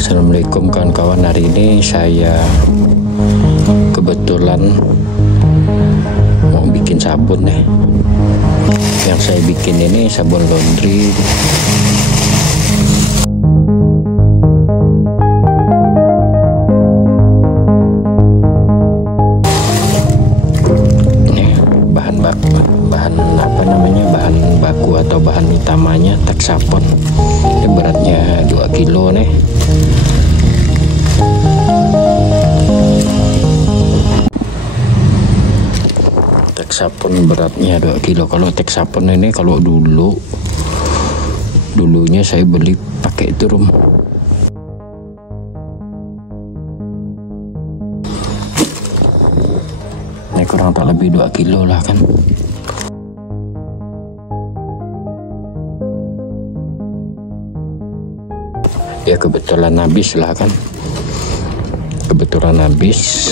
Assalamualaikum kawan-kawan, hari ini saya kebetulan mau bikin sabun nih. Yang saya bikin ini sabun laundry. Bahan baku atau bahan utamanya Texapon. Ini beratnya 2 kilo nih. Texapon beratnya 2 kilo. Kalau Texapon ini kalau dulunya saya beli pakai drum. Ini kurang tak lebih 2 kilo lah kan. Ya kebetulan habis lah kan, kebetulan habis.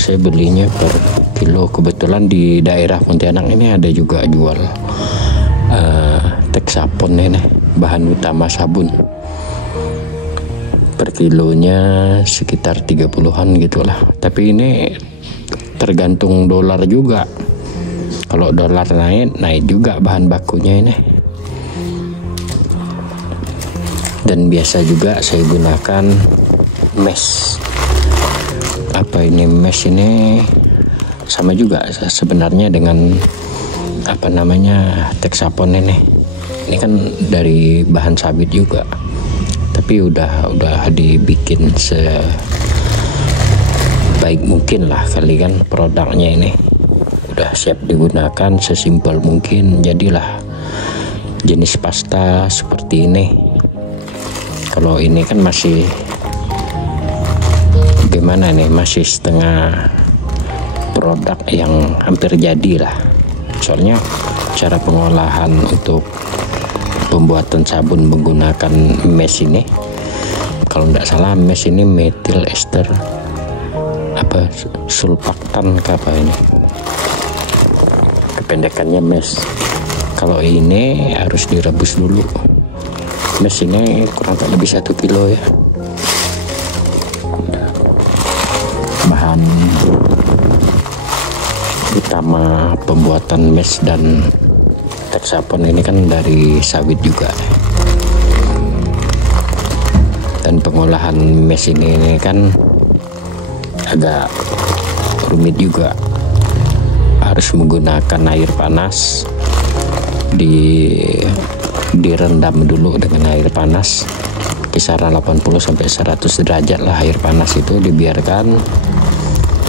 Saya belinya per kilo. Kebetulan di daerah Pontianak ini ada juga jual Texapon ini, bahan utama sabun. Per kilonya sekitar 30-an gitulah. Tapi ini tergantung dolar juga. Kalau dolar naik juga bahan bakunya ini. Dan biasa juga saya gunakan mesh. Apa ini mesh ini sama juga sebenarnya dengan apa namanya Texapon ini. Ini kan dari bahan sabit juga, tapi udah dibikin sebaik mungkin lah kali kan. Produknya ini udah siap digunakan sesimpel mungkin, jadilah jenis pasta seperti ini. Kalau ini kan masih gimana nih, masih setengah produk yang hampir jadi lah. Soalnya cara pengolahan untuk pembuatan sabun menggunakan mesh ini, kalau tidak salah mesh ini metil ester apa sulfaktan apa ini, kependekannya mesh. Kalau ini harus direbus dulu. Mesh ini kurang tak lebih 1 kilo ya. Bahan utama pembuatan mesh dan Texapon ini kan dari sawit juga. Dan pengolahan mesh ini kan agak rumit juga. Harus menggunakan air panas, direndam dulu dengan air panas kisaran 80 sampai 100 derajat lah. Air panas itu dibiarkan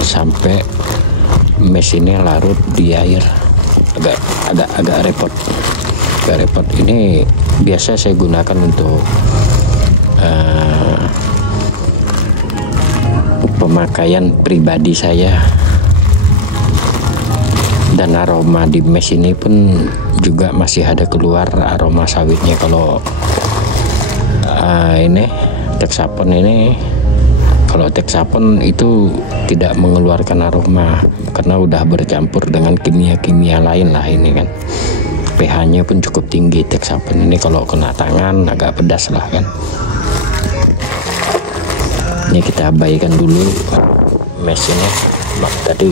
sampai mesh ini larut di air. Agak repot. Ini biasa saya gunakan untuk pemakaian pribadi saya. Dan aroma di mesh ini pun juga masih ada keluar aroma sawitnya. Kalau ini Texapon ini, kalau Texapon itu tidak mengeluarkan aroma karena udah bercampur dengan kimia-kimia lain lah ini kan. pH-nya pun cukup tinggi Texapon ini. Kalau kena tangan agak pedas lah kan. Ini kita abaikan dulu mesh ini. Tadi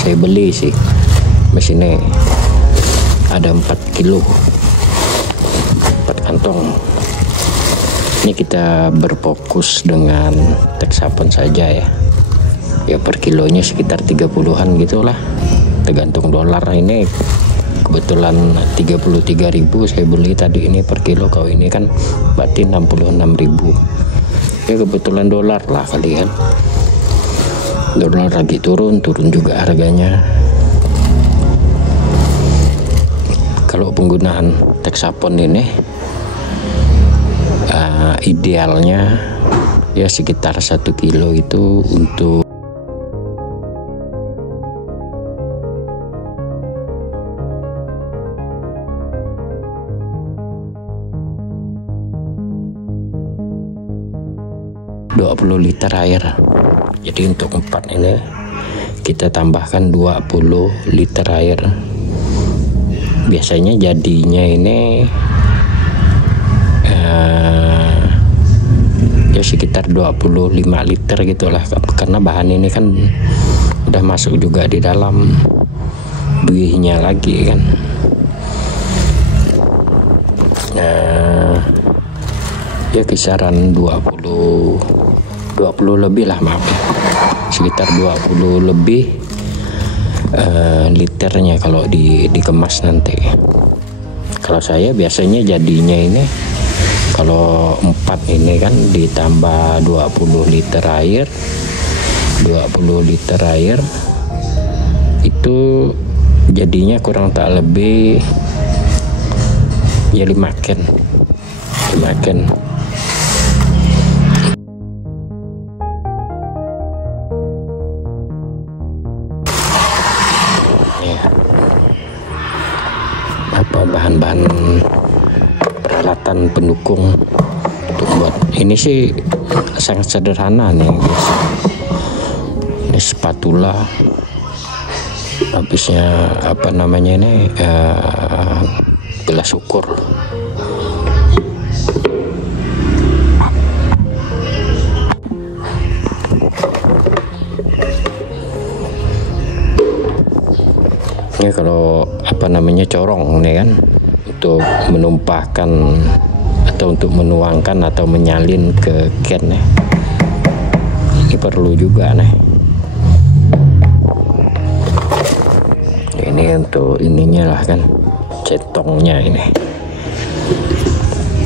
saya beli sih mesh ini ada 4 kilo 4 kantong. Ini kita berfokus dengan Texapon saja ya. Ya per kilonya sekitar 30-an gitulah, tergantung dolar. Ini kebetulan 33.000 saya beli tadi ini per kilo. Kalau ini kan berarti 66.000 ya, kebetulan dolar lah kalian. Dolar lagi turun juga harganya. Kalau penggunaan Texapon ini idealnya ya sekitar 1 kilo itu untuk ...20 liter air. Jadi untuk 4 ini kita tambahkan 20 liter air. Biasanya jadinya ini sekitar 25 liter gitulah, karena bahan ini kan udah masuk juga di dalam buihnya lagi kan. Ya kisaran 20 lebih lah, maaf ya, sekitar 20 lebih liternya kalau dikemas nanti. Kalau saya biasanya jadinya ini, kalau 4 ini kan ditambah 20 liter air, 20 liter air itu jadinya kurang tak lebih ya 5 can. Ya, apa bahan-bahan peralatan pendukung untuk buat ini sih sangat sederhana nih guys. Ini spatula, habisnya apa namanya ini, gelas ukur. Ini kalau apa namanya, corong nih kan, untuk menumpahkan atau untuk menuangkan atau menyalin ke can nih. Ini perlu juga nih. Ini untuk ininya lah kan, centongnya ini.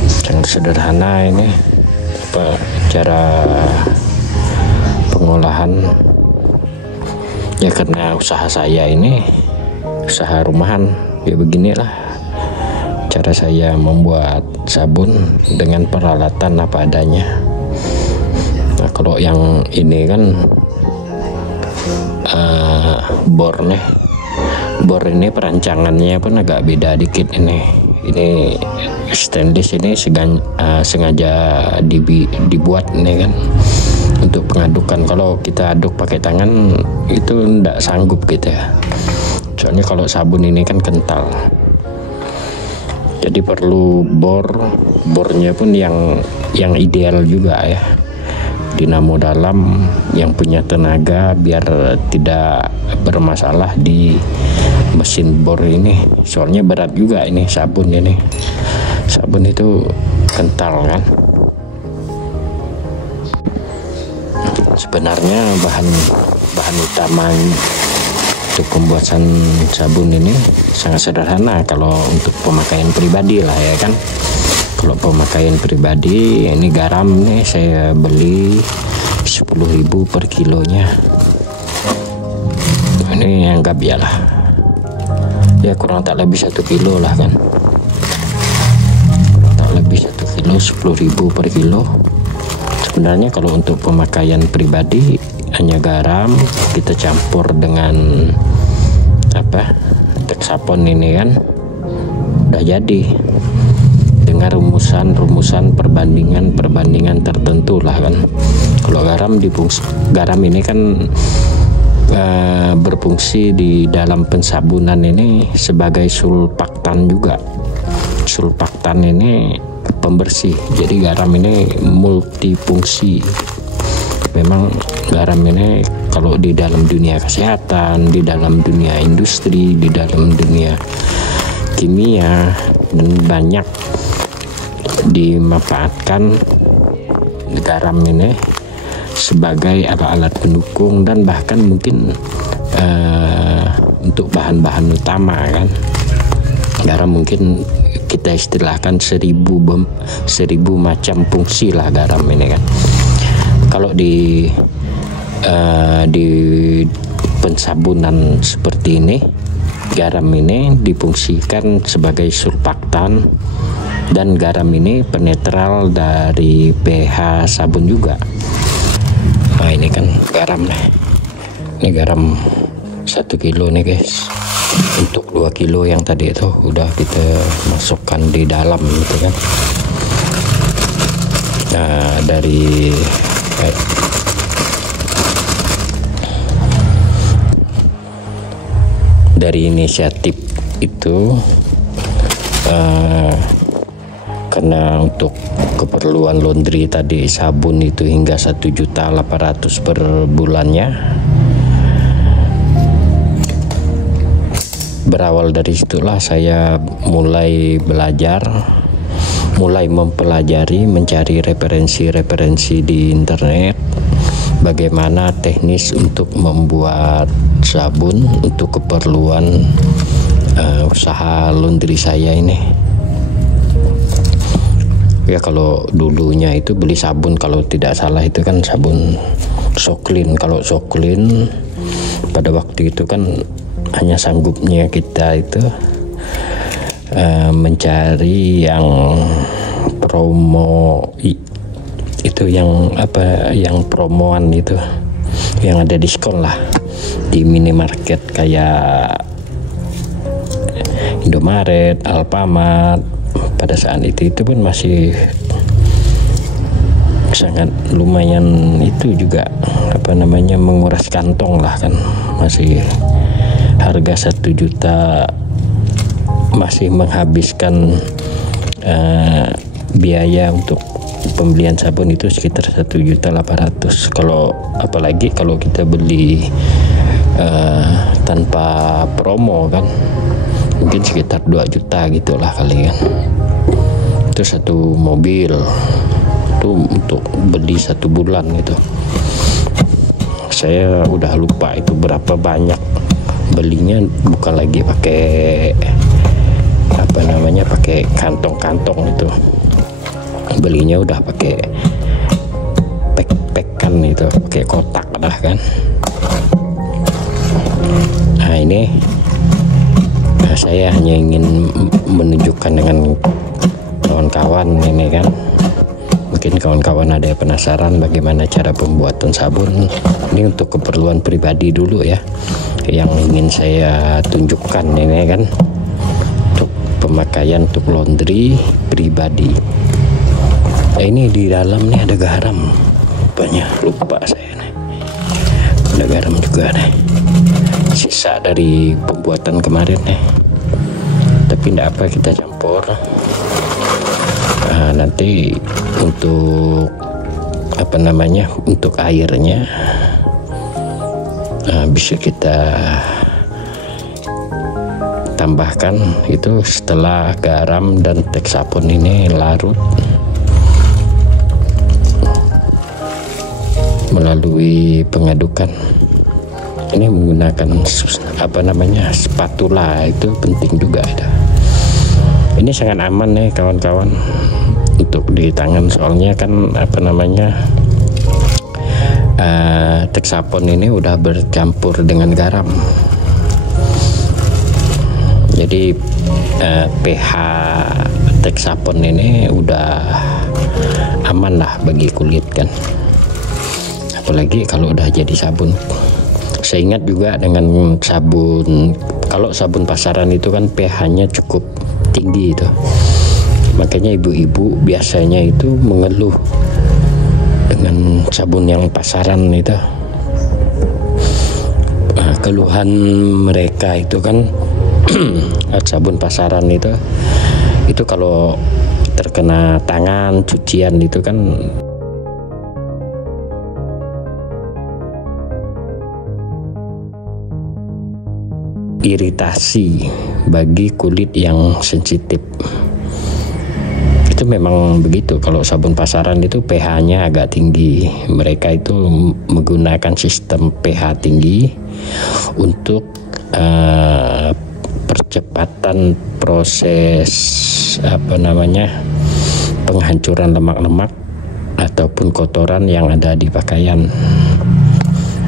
Sangat sederhana ini apa cara pengolahan ya, karena usaha saya ini usaha rumahan ya, beginilah cara saya membuat sabun dengan peralatan apa adanya. Nah kalau yang ini kan bor ini perancangannya pun agak beda dikit. Ini stainless, ini sengaja dibuat ini kan untuk pengadukan. Kalau kita aduk pakai tangan itu tidak sanggup gitu ya, soalnya kalau sabun ini kan kental, jadi perlu bornya pun yang ideal juga ya, dinamo dalam yang punya tenaga biar tidak bermasalah di mesin bor ini. Soalnya berat juga ini sabun itu kental kan. Sebenarnya bahan utama untuk pembuatan sabun ini sangat sederhana kalau untuk pemakaian pribadi lah ya kan. Kalau pemakaian pribadi ini garam nih saya beli 10.000 per kilonya. Ini anggap ya lah, ya kurang tak lebih 1 kilo lah kan, kurang tak lebih 1 kilo, 10.000 per kilo. Sebenarnya kalau untuk pemakaian pribadi hanya garam kita campur dengan apa, Texapon ini kan udah jadi, dengan rumusan perbandingan tertentu lah kan. Kalau garam ini kan berfungsi di dalam pensabunan ini sebagai sulfaktan juga. Sulfaktan ini pembersih, jadi garam ini multifungsi. Memang garam ini kalau di dalam dunia kesehatan, di dalam dunia industri, di dalam dunia kimia, dan banyak dimanfaatkan garam ini sebagai alat-alat pendukung dan bahkan mungkin untuk bahan-bahan utama kan. Garam mungkin kita istilahkan 1000 macam fungsi lah garam ini kan. Kalau di pensabunan seperti ini, garam ini difungsikan sebagai sulfaktan, dan garam ini penetral dari pH sabun juga. Nah ini kan garam nih, ini garam 1 kilo nih guys. Untuk 2 kilo yang tadi itu udah kita masukkan di dalam gitu kan. Nah dari inisiatif itu karena untuk keperluan laundry tadi sabun itu hingga 1.800.000 per bulannya. Berawal dari situlah saya mulai belajar, mulai mempelajari, mencari referensi-referensi di internet bagaimana teknis untuk membuat sabun untuk keperluan usaha laundry saya ini. Ya kalau dulunya itu beli sabun, kalau tidak salah itu kan sabun Soklin. Kalau Soklin pada waktu itu kan hanya sanggupnya kita itu mencari yang promo itu, yang apa, yang promoan itu, yang ada diskon lah di minimarket kayak Indomaret, Alfamart. Pada saat itu pun masih sangat lumayan, itu juga apa namanya, menguras kantong lah kan, masih harga 1 juta, masih menghabiskan biaya untuk pembelian sabun itu sekitar 1.800.000. Kalau apalagi kalau kita beli tanpa promo kan mungkin sekitar 2 juta gitulah kali kan. Itu satu mobil itu untuk beli 1 bulan gitu. Saya udah lupa itu berapa banyak belinya, bukan lagi pakai apa namanya, pakai kantong-kantong itu, belinya udah pakai pack-packan itu, pakai kotak dah kan. Nah ini saya hanya ingin menunjukkan dengan kawan-kawan ini kan, mungkin kawan-kawan ada yang penasaran bagaimana cara pembuatan sabun. Ini untuk keperluan pribadi dulu ya, yang ingin saya tunjukkan ini kan, untuk pemakaian untuk laundry pribadi. Nah, ini di dalam nih ada garam, banyak lupa saya nih, ada garam juga nih, sisa dari pembuatan kemarin nih, tapi tidak apa, kita campur. Nanti untuk apa namanya, untuk airnya bisa kita tambahkan itu setelah garam dan Texapon ini larut melalui pengadukan. Ini menggunakan apa namanya, spatula, itu penting juga ada. Ini sangat aman nih kawan-kawan untuk di tangan, soalnya kan apa namanya, Texapon ini udah bercampur dengan garam, jadi pH Texapon ini udah aman lah bagi kulit kan, apalagi kalau udah jadi sabun. Saya ingat juga dengan sabun, kalau sabun pasaran itu kan pH-nya cukup tinggi itu, makanya ibu-ibu biasanya itu mengeluh dengan sabun yang pasaran itu. Keluhan mereka itu kan sabun pasaran itu kalau terkena tangan cucian itu kan iritasi bagi kulit yang sensitif. Itu memang begitu, kalau sabun pasaran itu pH-nya agak tinggi. Mereka itu menggunakan sistem pH tinggi untuk percepatan proses apa namanya, penghancuran lemak-lemak ataupun kotoran yang ada di pakaian.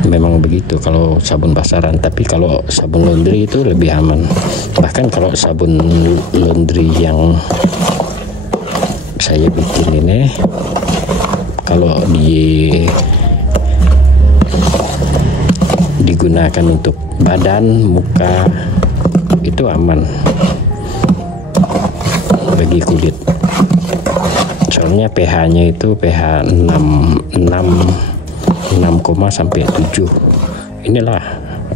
Memang begitu kalau sabun pasaran, tapi kalau sabun laundry itu lebih aman. Bahkan kalau sabun laundry yang saya bikin ini, kalau digunakan untuk badan, muka, itu aman bagi kulit. Soalnya pH-nya itu pH 6 sampai 7. Inilah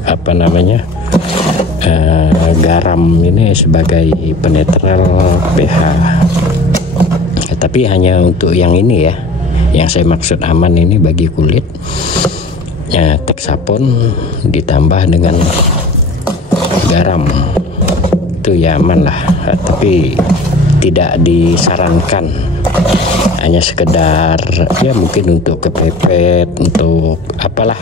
apa namanya, garam ini sebagai penetral pH. tapi hanya untuk yang ini ya, yang saya maksud aman ini bagi kulit. Texapon ditambah dengan garam itu ya aman lah, tapi tidak disarankan, hanya sekedar ya mungkin untuk kepepet, untuk apalah,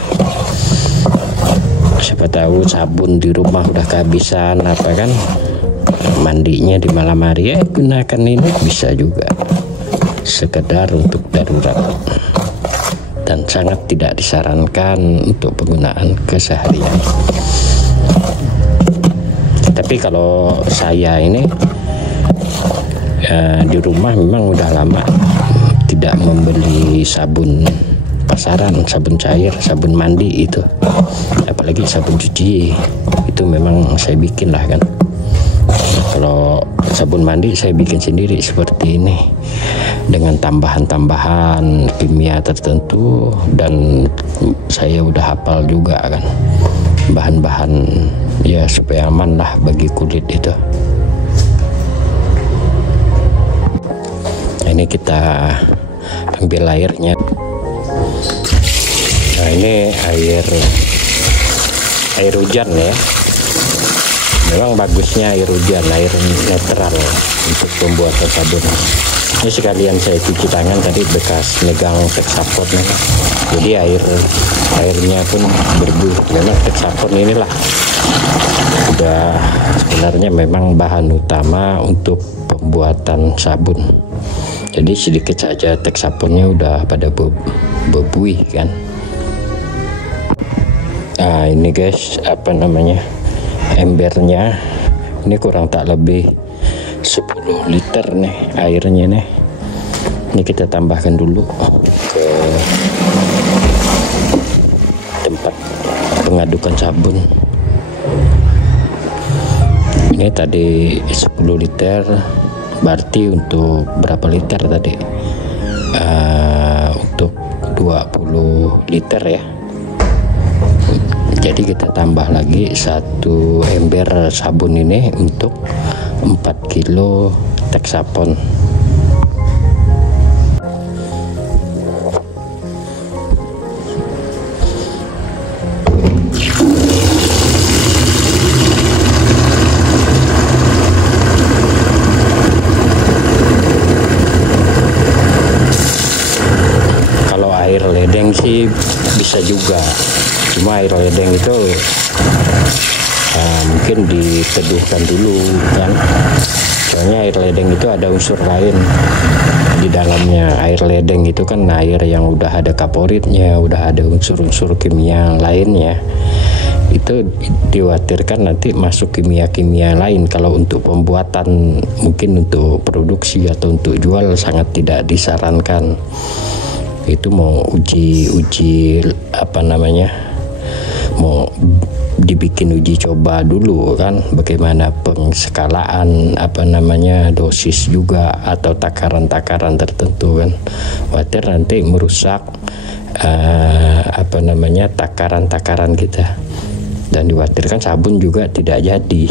siapa tahu sabun di rumah udah kehabisan apa kan, mandinya di malam hari ya gunakan ini bisa juga, sekedar untuk darurat, dan sangat tidak disarankan untuk penggunaan keseharian. Tapi kalau saya ini di rumah memang udah lama tidak membeli sabun pasaran, sabun cair, sabun mandi itu, apalagi sabun cuci itu memang saya bikin lah kan. Kalau sabun mandi saya bikin sendiri seperti ini dengan tambahan-tambahan kimia tertentu, dan saya udah hafal juga kan bahan-bahan ya supaya aman lah bagi kulit itu. Nah, ini kita ambil airnya. Nah, ini air hujan ya. Memang bagusnya air hujan, air netral untuk pembuatan sabun. Ini sekalian saya cuci tangan tadi bekas megang Texapon nih. Jadi airnya pun berbuih. Memang Texapon inilah udah sebenarnya memang bahan utama untuk pembuatan sabun. Jadi sedikit saja Texaponnya udah pada berbuih kan. Nah ini guys, apa namanya, embernya ini kurang tak lebih 10 liter nih airnya nih. Ini kita tambahkan dulu ke tempat pengadukan sabun. Ini tadi 10 liter, berarti untuk berapa liter tadi? Untuk 20 liter ya. Jadi kita tambah lagi 1 ember sabun ini untuk 4 kilo Texapon. Kalau air ledeng sih bisa juga, cuma air ledeng itu mungkin diteduhkan dulu kan, soalnya air ledeng itu ada unsur lain di dalamnya. Air ledeng itu kan air yang udah ada kaporitnya, udah ada unsur-unsur kimia lainnya, itu dikhawatirkan nanti masuk kimia-kimia lain. Kalau untuk pembuatan, mungkin untuk produksi atau untuk jual sangat tidak disarankan. Itu mau uji apa namanya, mau dibikin uji coba dulu kan, bagaimana pengskalaan apa namanya dosis juga, atau takaran-takaran tertentu kan, khawatir nanti merusak apa namanya takaran-takaran kita, dan dikhawatirkan sabun juga tidak jadi.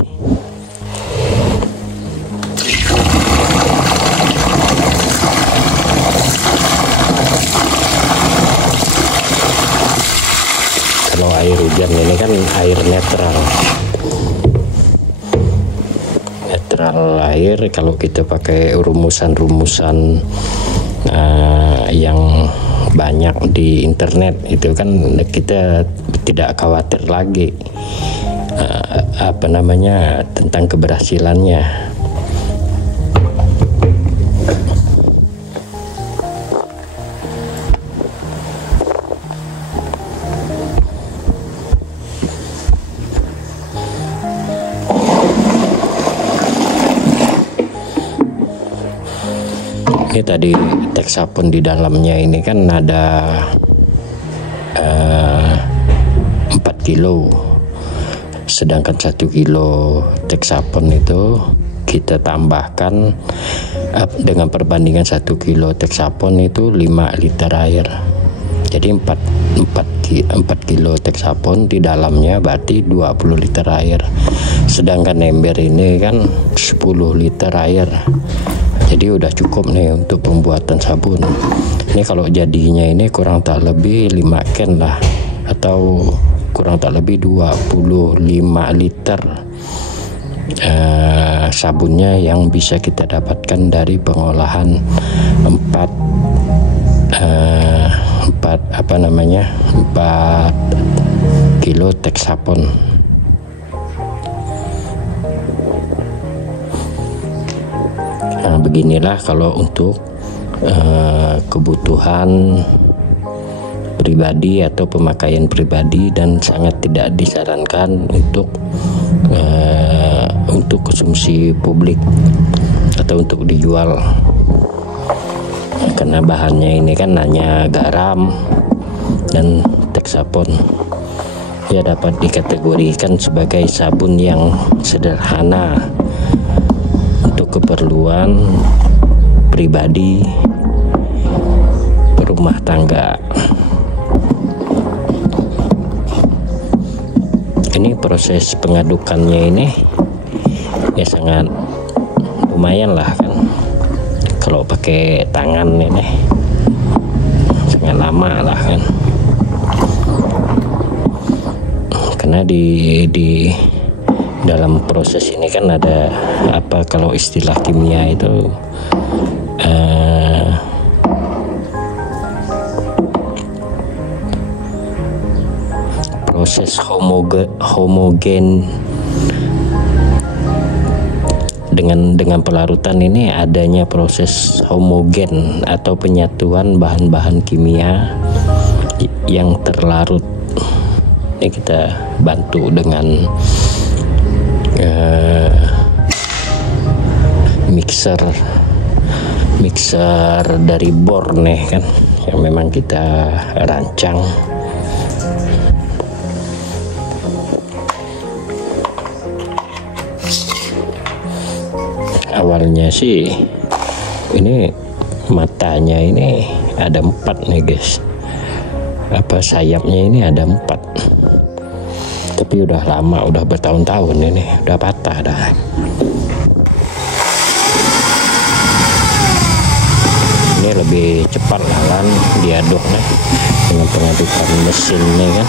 Kalau air hujan ini kan air netral air. Kalau kita pakai rumusan-rumusan yang banyak di internet itu kan kita tidak khawatir lagi apa namanya tentang keberhasilannya. Ini tadi Texapon di dalamnya ini kan ada 4 kilo, sedangkan 1 kilo Texapon itu kita tambahkan dengan perbandingan 1 kilo Texapon itu 5 liter air. Jadi 4 kilo Texapon di dalamnya berarti 20 liter air, sedangkan ember ini kan 10 liter air. Jadi udah cukup nih untuk pembuatan sabun. Ini kalau jadinya ini kurang tak lebih 5 can lah, atau kurang tak lebih 25 liter sabunnya yang bisa kita dapatkan dari pengolahan 4 kilo Texapon. Nah, beginilah kalau untuk kebutuhan pribadi atau pemakaian pribadi, dan sangat tidak disarankan untuk konsumsi publik atau untuk dijual, karena bahannya ini kan hanya garam dan Texapon. Ya, dapat dikategorikan sebagai sabun yang sederhana untuk keperluan pribadi rumah tangga. Ini proses pengadukannya ini ya sangat lumayan lah kan, kalau pakai tangan ini sangat lama lah kan, karena di dalam proses ini kan ada kalau istilah kimia itu proses homogen. Dengan pelarutan ini adanya proses homogen atau penyatuan bahan-bahan kimia yang terlarut. Ini kita bantu dengan mixer dari Borne kan, yang memang kita rancang. Awalnya sih ini matanya ini ada 4 nih guys, sayapnya ini ada 4, tapi udah lama, udah bertahun-tahun ini udah patah dah. Ini lebih cepat lah kan diaduknya dengan pengadukan mesinnya kan.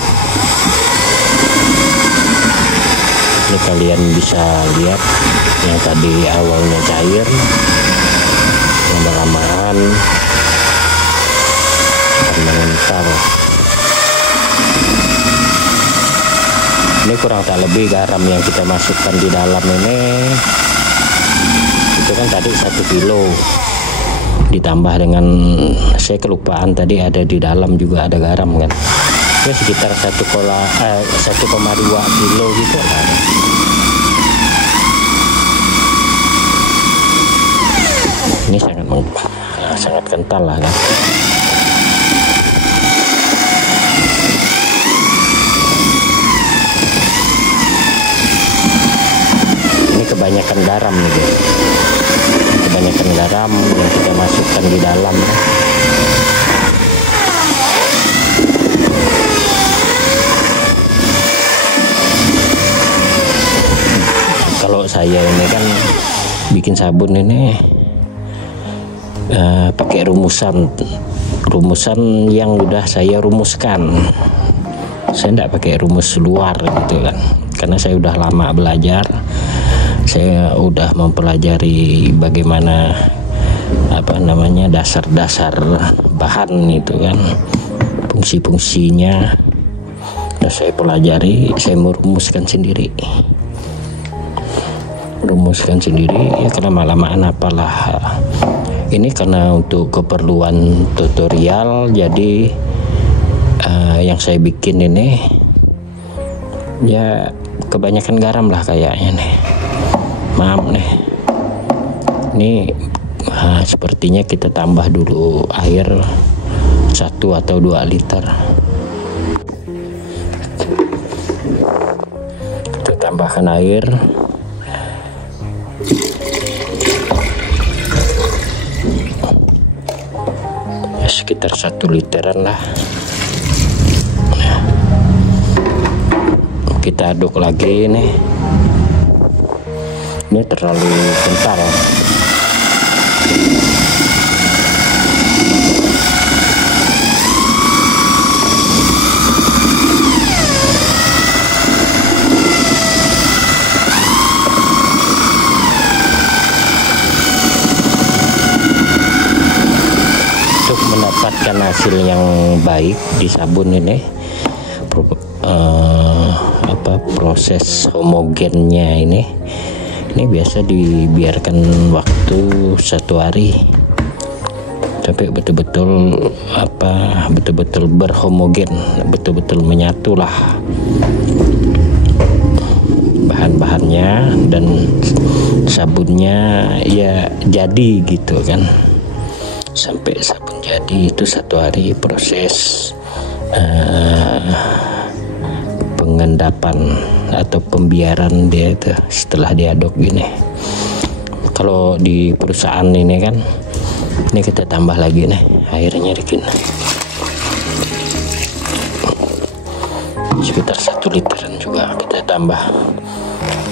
Ini kalian bisa lihat yang tadi awalnya cair, lama-lamaan akan mengental. Ini kurang tak lebih garam yang kita masukkan di dalam ini, itu kan tadi 1 kilo, ditambah dengan, saya kelupaan tadi ada di dalam juga ada garam kan, itu sekitar 1,2 kilo gitu kan. Ini sangat kental lah kan. Ini kebanyakan garam nih guys, kebanyakan garam yang kita masukkan di dalam. Kalau saya ini kan bikin sabun ini pakai rumusan yang udah saya rumuskan. Saya tidak pakai rumus luar gitu kan, karena saya udah lama belajar. Saya udah mempelajari bagaimana dasar-dasar bahan itu kan, fungsi-fungsinya. Nah, saya pelajari, saya merumuskan sendiri ya, karena lama-lamaan apalah. Ini karena untuk keperluan tutorial, jadi yang saya bikin ini ya kebanyakan garam lah kayaknya nih. Maaf nih. Ini sepertinya kita tambah dulu air 1 atau 2 liter. Kita tambahkan air. Sekitar 1 literan lah. Kita aduk lagi nih. Ini terlalu kental. Mendapatkan hasil yang baik di sabun ini, proses homogennya ini biasa dibiarkan waktu 1 hari sampai betul-betul berhomogen, betul-betul menyatu lah bahan-bahannya dan sabunnya ya jadi gitu kan. Sampai sabun jadi itu 1 hari proses pengendapan atau pembiaran dia itu setelah diaduk gini. Kalau di perusahaan ini kan, ini kita tambah lagi nih airnya dikit, sekitar 1 literan juga kita tambah.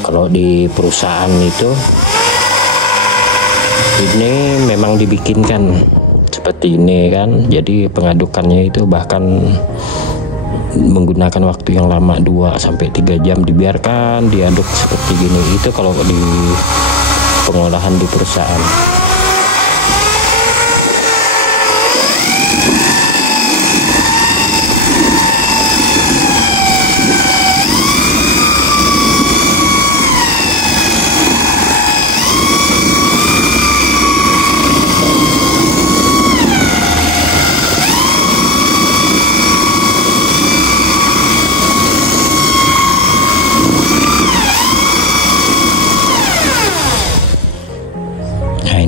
Kalau di perusahaan itu ini memang dibikinkan seperti ini kan, jadi pengadukannya itu bahkan menggunakan waktu yang lama 2-3 jam dibiarkan diaduk seperti gini. Itu kalau di pengolahan di perusahaan.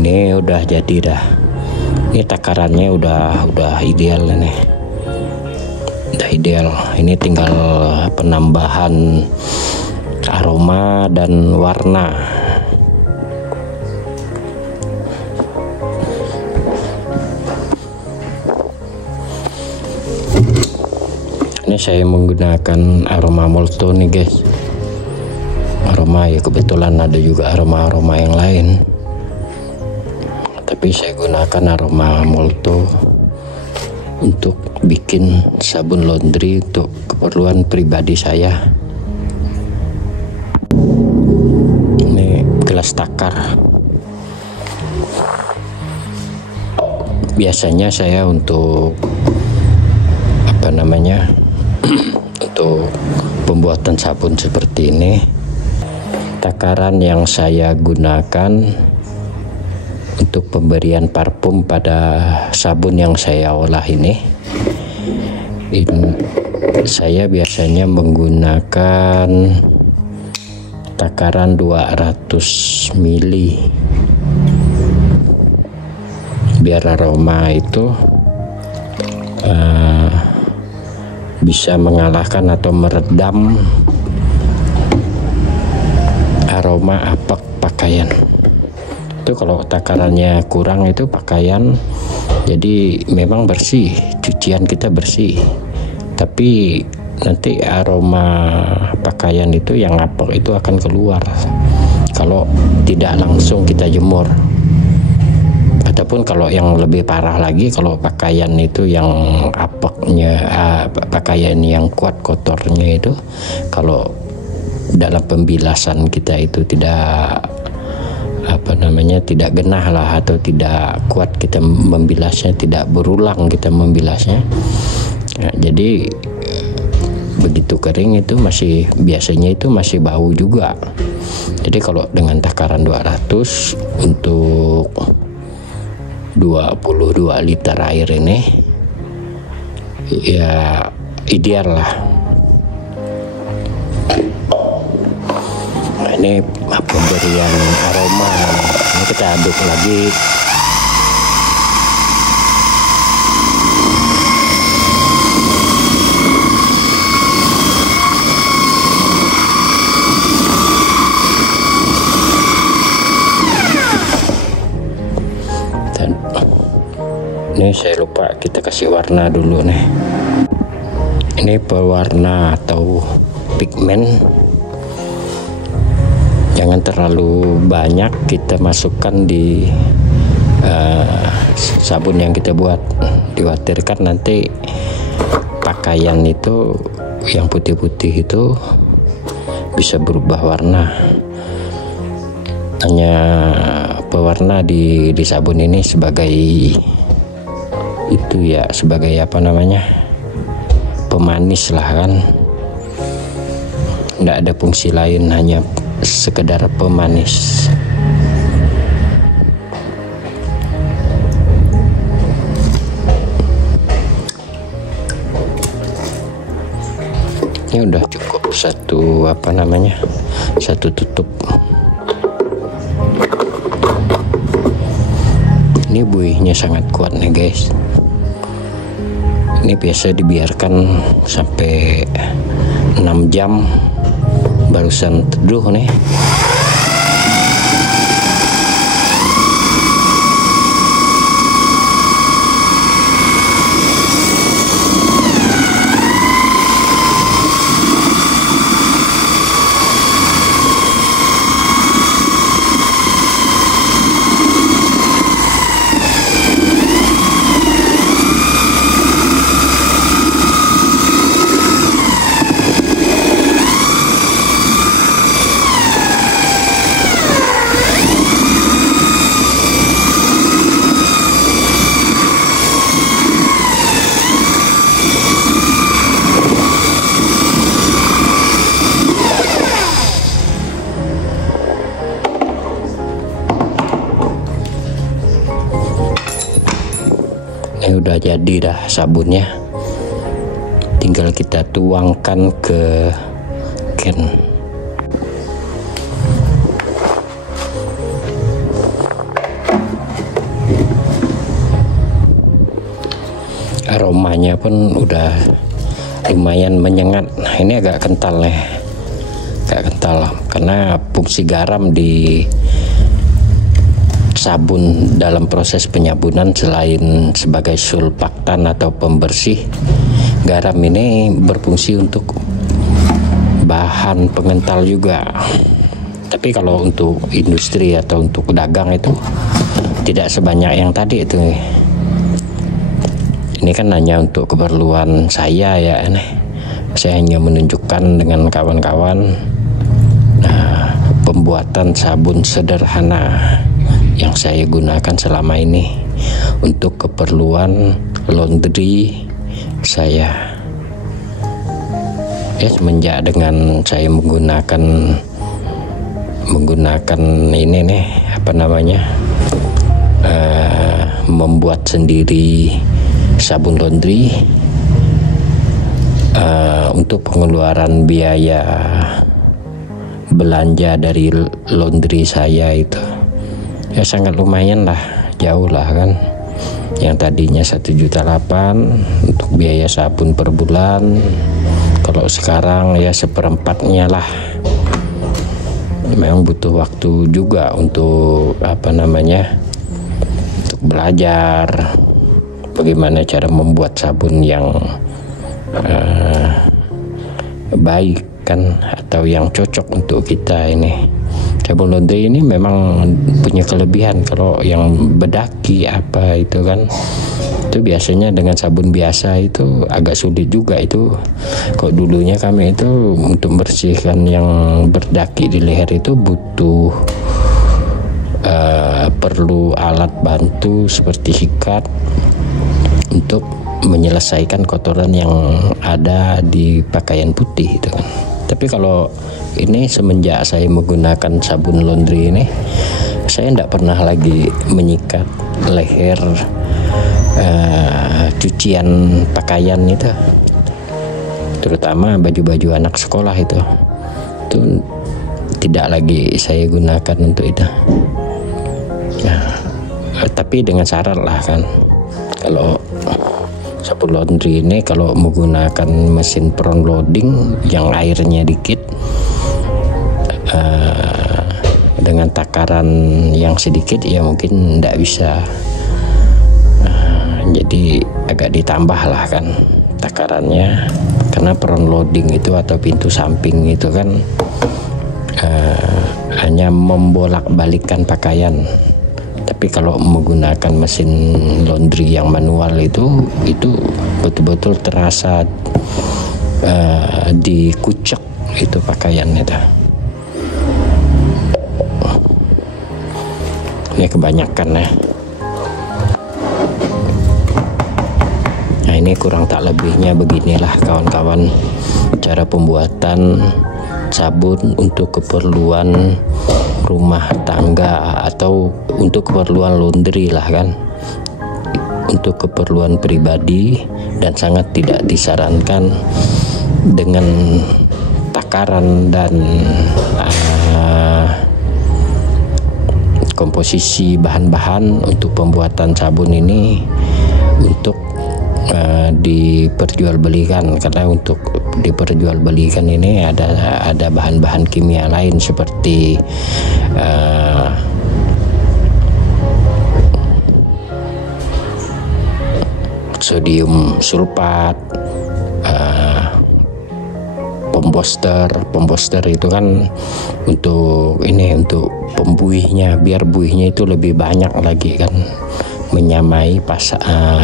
Ini udah jadi dah. Ini takarannya udah ideal nih. Udah ideal. Ini tinggal penambahan aroma dan warna. Ini saya menggunakan aroma molto nih guys. Aroma ya, kebetulan ada juga aroma-aroma yang lain, tapi saya gunakan aroma molto untuk bikin sabun laundry untuk keperluan pribadi saya. Ini gelas takar. Biasanya saya untuk untuk pembuatan sabun seperti ini, takaran yang saya gunakan untuk pemberian parfum pada sabun yang saya olah ini saya biasanya menggunakan takaran 200 ml biar aroma itu bisa mengalahkan atau meredam aroma apek pakaian. Itu kalau takarannya kurang itu pakaian jadi memang bersih, cucian kita bersih, tapi nanti aroma pakaian itu yang apek itu akan keluar kalau tidak langsung kita jemur. Ataupun kalau yang lebih parah lagi, kalau pakaian itu yang apeknya, pakaian yang kuat kotornya itu, kalau dalam pembilasan kita itu tidak tidak genah lah atau tidak kuat kita membilasnya, tidak berulang kita membilasnya, nah, jadi begitu kering itu biasanya itu masih bau juga. Jadi kalau dengan takaran 200 untuk 22 liter air ini ya ideal lah. Nah, ini pemberian aroma, ini kita aduk lagi. Dan ini saya lupa kita kasih warna dulu nih. Ini pewarna atau pigmen, jangan terlalu banyak kita masukkan di sabun yang kita buat. Dikhawatirkan nanti pakaian itu yang putih-putih itu bisa berubah warna. Hanya pewarna di sabun ini sebagai itu ya, sebagai apa namanya, pemanis lah kan, nggak ada fungsi lain, hanya sekedar pemanis. Ini udah cukup satu apa namanya, satu tutup. Ini buihnya sangat kuat nih guys. Ini biasa dibiarkan sampai 6 jam barusan teduh nih. Ini udah jadi dah sabunnya, tinggal kita tuangkan ke can. Aromanya pun udah lumayan menyengat. Ini agak kental nih, agak kental karena fungsi garam di sabun dalam proses penyabunan selain sebagai sulfaktan atau pembersih, garam ini berfungsi untuk bahan pengental juga. Tapi kalau untuk industri atau untuk dagang itu tidak sebanyak yang tadi itu. Ini kan hanya untuk keperluan saya ya, saya hanya menunjukkan dengan kawan-kawan pembuatan sabun sederhana yang saya gunakan selama ini untuk keperluan laundry saya. Semenjak dengan saya menggunakan ini nih, apa namanya, membuat sendiri sabun laundry, untuk pengeluaran biaya belanja dari laundry saya itu ya sangat lumayan lah, jauh lah kan. Yang tadinya 1,8 juta untuk biaya sabun per bulan, kalau sekarang ya 1/4-nya lah. Memang butuh waktu juga untuk apa namanya, untuk belajar bagaimana cara membuat sabun yang baik kan, atau yang cocok untuk kita ini. Sabun laundry ini memang punya kelebihan. Kalau yang bedaki apa itu kan, itu biasanya dengan sabun biasa itu agak sulit juga itu. Kok dulunya kami itu untuk membersihkan yang berdaki di leher itu butuh perlu alat bantu seperti sikat untuk menyelesaikan kotoran yang ada di pakaian putih itu kan. Tapi kalau ini semenjak saya menggunakan sabun laundry ini, saya tidak pernah lagi menyikat leher cucian pakaian itu, terutama baju-baju anak sekolah itu tidak lagi saya gunakan untuk itu. Tapi dengan syarat lah kan, kalau sabun laundry ini kalau menggunakan mesin front loading yang airnya dikit, dengan takaran yang sedikit ya mungkin tidak bisa, jadi agak ditambah lah kan takarannya, karena front loading itu atau pintu samping itu kan hanya membolak-balikan pakaian, Tapi kalau menggunakan mesin laundry yang manual itu betul-betul terasa dikucek itu pakaiannya dah. Ini kebanyakan ya. Nah, ini kurang tak lebihnya beginilah kawan-kawan cara pembuatan sabun untuk keperluan rumah tangga atau untuk keperluan laundry lah kan, untuk keperluan pribadi, dan sangat tidak disarankan dengan takaran dan komposisi bahan-bahan untuk pembuatan sabun ini untuk diperjualbelikan, karena untuk diperjualbelikan ini ada bahan-bahan kimia lain seperti sodium sulfat, pemboster itu kan untuk pembuihnya, biar buihnya itu lebih banyak lagi kan, menyamai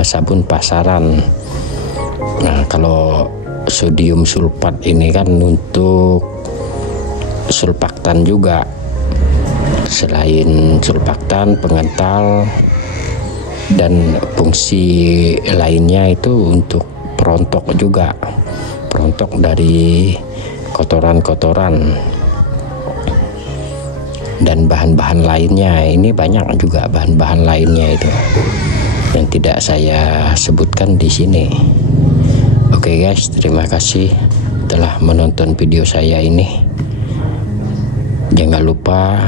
sabun pasaran. Nah, kalau sodium sulfat ini kan untuk surfaktan juga, selain surfaktan, pengental, dan fungsi lainnya itu untuk perontok juga, perontok dari kotoran-kotoran dan bahan-bahan lainnya. Ini banyak juga bahan-bahan lainnya itu yang tidak saya sebutkan di sini. Oke guys, terima kasih telah menonton video saya ini. Jangan lupa,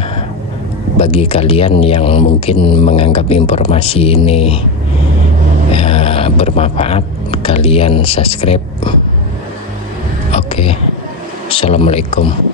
bagi kalian yang mungkin menganggap informasi ini bermanfaat, kalian subscribe. Oke, assalamualaikum.